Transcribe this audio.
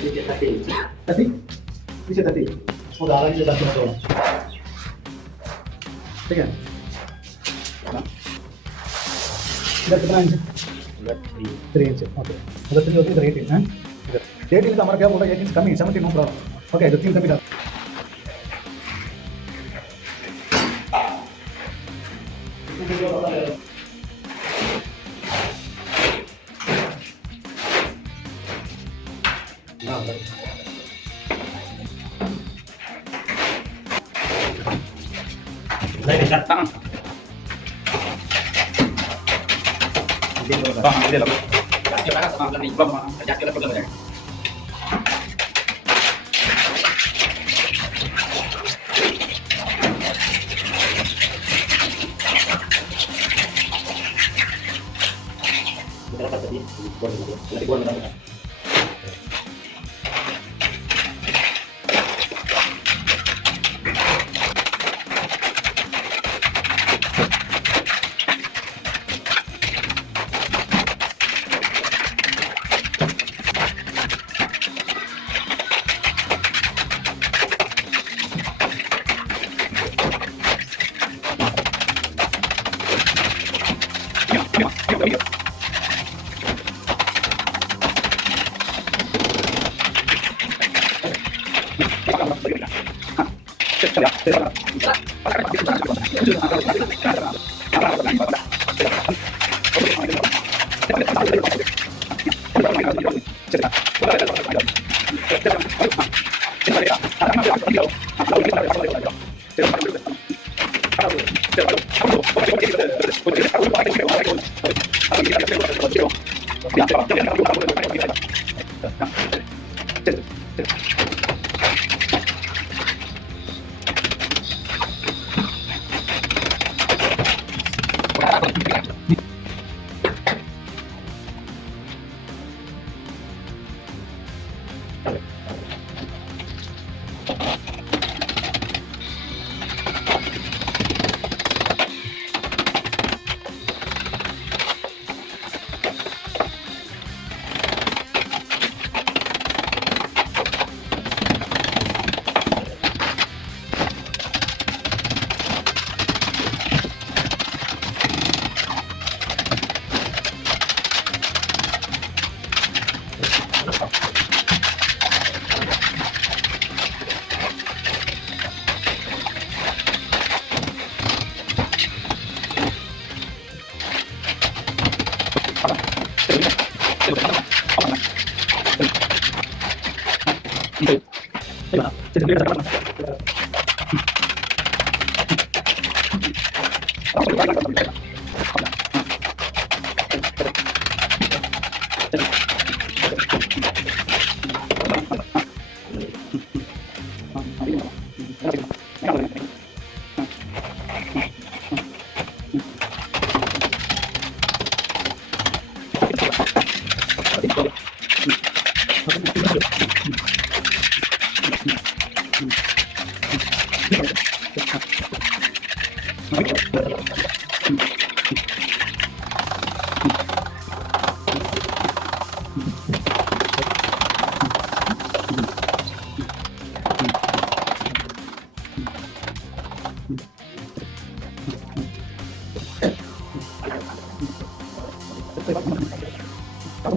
30? पीछे 30 और आगे से 10 होगा, ठीक है। इधर कितना इंच? 3 inch, okay. उधर 3 होती है, इधर 8 इंच है। इधर 8 इंच हमारा क्या बोला, 1 इंच कमी, 70 नो प्रॉब्लम, ओके। इधर 3 कमी डाल,